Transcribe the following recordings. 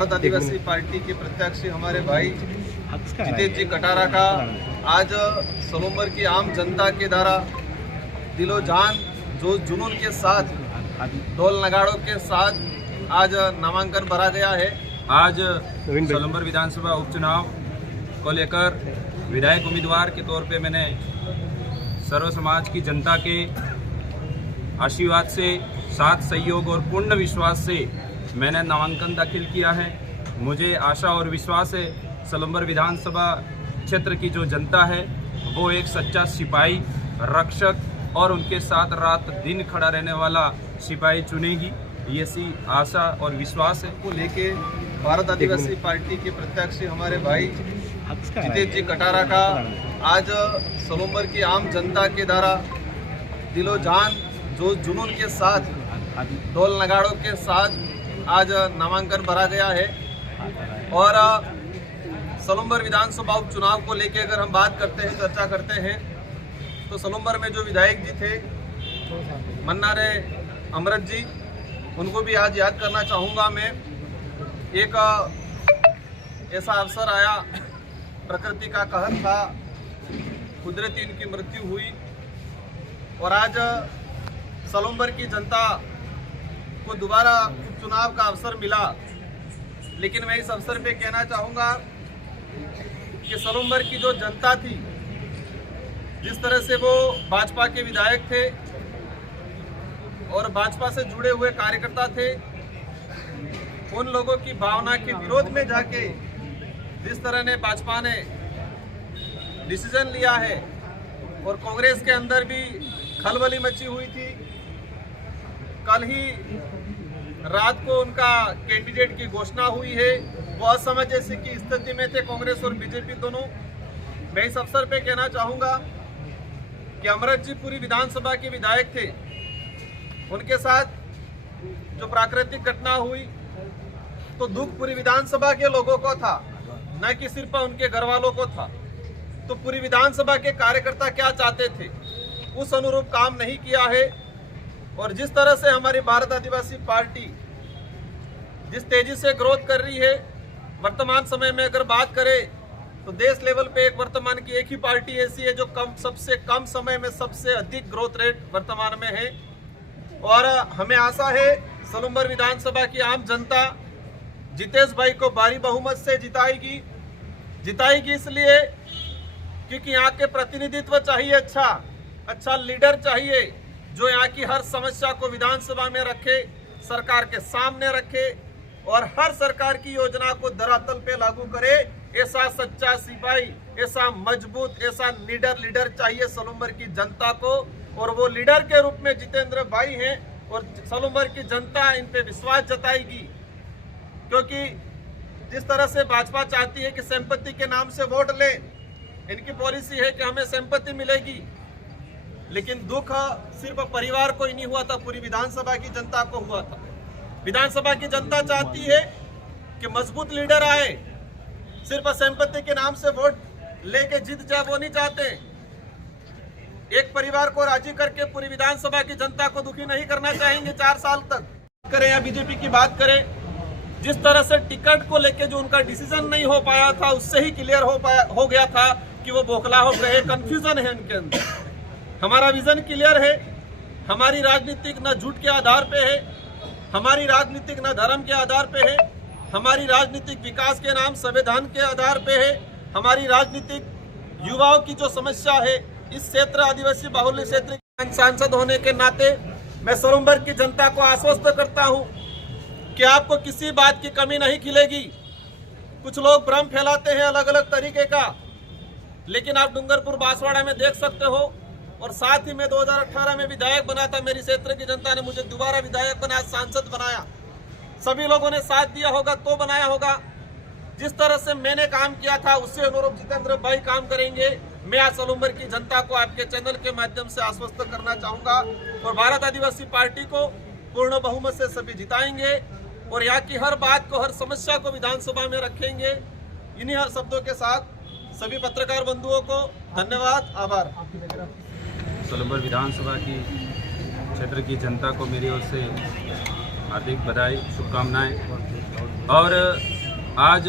भारत आदिवासी party के प्रत्याशी हमारे भाई जितेश जी कटारा का आज सलोमर की आम जनता के द्वारा दिलो जान जो जुनून के साथ ढोल नगाड़ों के साथ आज नामांकन भरा गया है। आज सलोमर विधानसभा उपचुनाव को लेकर विधायक उम्मीदवार के तौर पे मैंने सर्व समाज की जनता के आशीर्वाद से, साथ सहयोग और पूर्ण विश्वास से मैंने नामांकन दाखिल किया है। मुझे आशा और विश्वास है सलोमर विधानसभा क्षेत्र की जो जनता है वो एक सच्चा सिपाही, रक्षक और उनके साथ रात दिन खड़ा रहने वाला सिपाही चुनेगी, ऐसी आशा और विश्वास है। को लेके भारत आदिवासी पार्टी के प्रत्याशी हमारे भाई जितेश जी कटारा का आज सलोमर की आम जनता के द्वारा दिलो जान जो जुनून के साथ ढोल नगाड़ों के साथ आज नामांकन भरा गया है। और सलोमर विधानसभा उपचुनाव को लेकर अगर हम बात करते हैं, चर्चा करते हैं, तो सलोमर में जो विधायक जी थे मन्नारे अमृत जी, उनको भी आज याद करना चाहूँगा मैं। एक ऐसा अवसर आया, प्रकृति का कहर था, कुदरती इनकी मृत्यु हुई और आज सलोमर की जनता को दोबारा उपचुनाव का अवसर मिला। लेकिन मैं इस अवसर पे कहना चाहूँगा कि सलोमर की जो जनता थी, जिस तरह से वो भाजपा के विधायक थे और भाजपा से जुड़े हुए कार्यकर्ता थे, उन लोगों की भावना के विरोध में जाके जिस तरह ने भाजपा ने डिसीजन लिया है और कांग्रेस के अंदर भी खलबली मची हुई थी। कल ही रात को उनका कैंडिडेट की घोषणा हुई है, वो असमंजस जैसी की स्थिति में थे कांग्रेस और बीजेपी दोनों। मैं इस अवसर पे कहना चाहूँगा कि अमृत जी पूरी विधानसभा के विधायक थे, उनके साथ जो प्राकृतिक घटना हुई तो दुख पूरी विधानसभा के लोगों को था, न कि सिर्फ उनके घर वालों को था। तो पूरी विधानसभा के कार्यकर्ता क्या चाहते थे, उस अनुरूप काम नहीं किया है। और जिस तरह से हमारी भारत आदिवासी पार्टी जिस तेजी से ग्रोथ कर रही है, वर्तमान समय में अगर बात करें तो देश लेवल पे वर्तमान की एक ही पार्टी ऐसी है जो सबसे कम समय में सबसे अधिक ग्रोथ रेट वर्तमान में है। और हमें आशा है सलोमर विधानसभा की आम जनता जितेश भाई को भारी बहुमत से जिताएगी इसलिए क्योंकि यहाँ के प्रतिनिधित्व चाहिए, अच्छा लीडर चाहिए जो यहाँ की हर समस्या को विधानसभा में रखे, सरकार के सामने रखे और हर सरकार की योजना को धरातल पे लागू करे। ऐसा सच्चा सिपाही, ऐसा मजबूत, ऐसा लीडर चाहिए सलोमर की जनता को। और वो लीडर के रूप में जितेंद्र भाई हैं और सलोमर की जनता इन पे विश्वास जताएगी, क्योंकि जिस तरह से भाजपा चाहती है कि संपत्ति के नाम से वोट ले, इनकी पॉलिसी है कि हमें संपत्ति मिलेगी। लेकिन दुख सिर्फ परिवार को ही नहीं हुआ था, पूरी विधानसभा की जनता को हुआ था। विधानसभा की जनता चाहती है कि मजबूत लीडर आए, सिर्फ संपत्ति के नाम से वोट लेके जीत जाए वो नहीं चाहते। एक परिवार को राजी करके पूरी विधानसभा की जनता को दुखी नहीं करना चाहेंगे 4 साल तक। करें या बीजेपी की बात करें, जिस तरह से टिकट को लेके जो उनका डिसीजन नहीं हो पाया था, उससे ही क्लियर हो गया था कि वो बौखला हो गए, कंफ्यूजन है उनके अंदर। हमारा विजन क्लियर है, हमारी राजनीतिक न झूठ के आधार पे है, हमारी राजनीतिक न धर्म के आधार पे है, हमारी राजनीतिक विकास के नाम संविधान के आधार पे है। हमारी राजनीतिक युवाओं की जो समस्या है, इस क्षेत्र आदिवासी बाहुल्य क्षेत्र के सांसद होने के नाते मैं सलोमर की जनता को आश्वस्त करता हूं कि आपको किसी बात की कमी नहीं खिलेगी। कुछ लोग भ्रम फैलाते हैं अलग अलग तरीके का, लेकिन आप डूंगरपुर बांसवाड़ा में देख सकते हो। और साथ ही मैं 2018 में विधायक बना था, मेरी क्षेत्र की जनता ने मुझे दोबारा विधायक बनाया, सांसद बनाया। सभी लोगों ने साथ दिया होगा तो बनाया होगा। जिस तरह से मैंने काम किया था उससे अनुरूप जितेंद्र भाई काम करेंगे। मैं आज सलोमर की जनता को आपके चैनल के माध्यम से आश्वस्त करना चाहूँगा और भारत आदिवासी पार्टी को पूर्ण बहुमत से सभी जिताएंगे और यहाँ की हर बात को, हर समस्या को विधानसभा में रखेंगे। इन्हीं शब्दों के साथ सभी पत्रकार बंधुओं को धन्यवाद, आभार। सलोमर विधानसभा की क्षेत्र की जनता को मेरी ओर से हार्दिक बधाई, शुभकामनाएं। और आज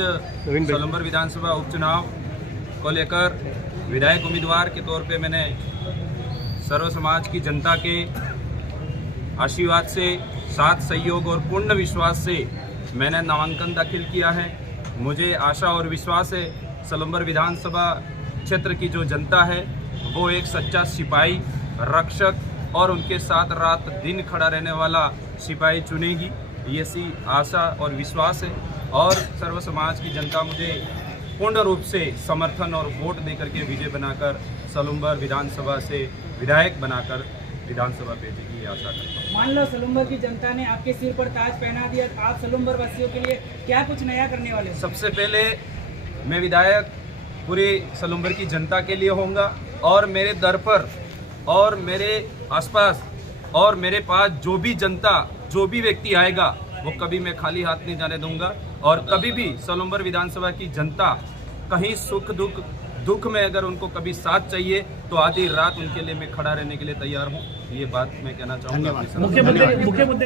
सोलंबर विधानसभा उपचुनाव को लेकर विधायक उम्मीदवार के तौर पे मैंने सर्व समाज की जनता के आशीर्वाद से, साथ सहयोग और पूर्ण विश्वास से मैंने नामांकन दाखिल किया है। मुझे आशा और विश्वास है सोलंबर विधानसभा क्षेत्र की जो जनता है वो एक सच्चा सिपाही, रक्षक और उनके साथ रात दिन खड़ा रहने वाला सिपाही चुनेगी, ये सी आशा और विश्वास है। और सर्व समाज की जनता मुझे पूर्ण रूप से समर्थन और वोट देकर के विजय बनाकर सोलंबर विधानसभा से विधायक बनाकर विधानसभा भेजेगी, ये आशा करता हूँ। मान लो सोलंबर की जनता ने आपके सिर पर ताज पहना दिया, आप सोलंबर वासियों के लिए क्या कुछ नया करने वाले हैं? सबसे पहले मैं विधायक पूरी सोलंबर की जनता के लिए होऊंगा और मेरे दर पर और मेरे आसपास और मेरे पास जो भी जनता, जो भी व्यक्ति आएगा वो कभी मैं खाली हाथ नहीं जाने दूंगा। और कभी भी सोलंबर विधानसभा की जनता कहीं सुख दुख में अगर उनको कभी साथ चाहिए तो आधी रात उनके लिए मैं खड़ा रहने के लिए तैयार हूँ। ये बात मैं कहना चाहूँगा।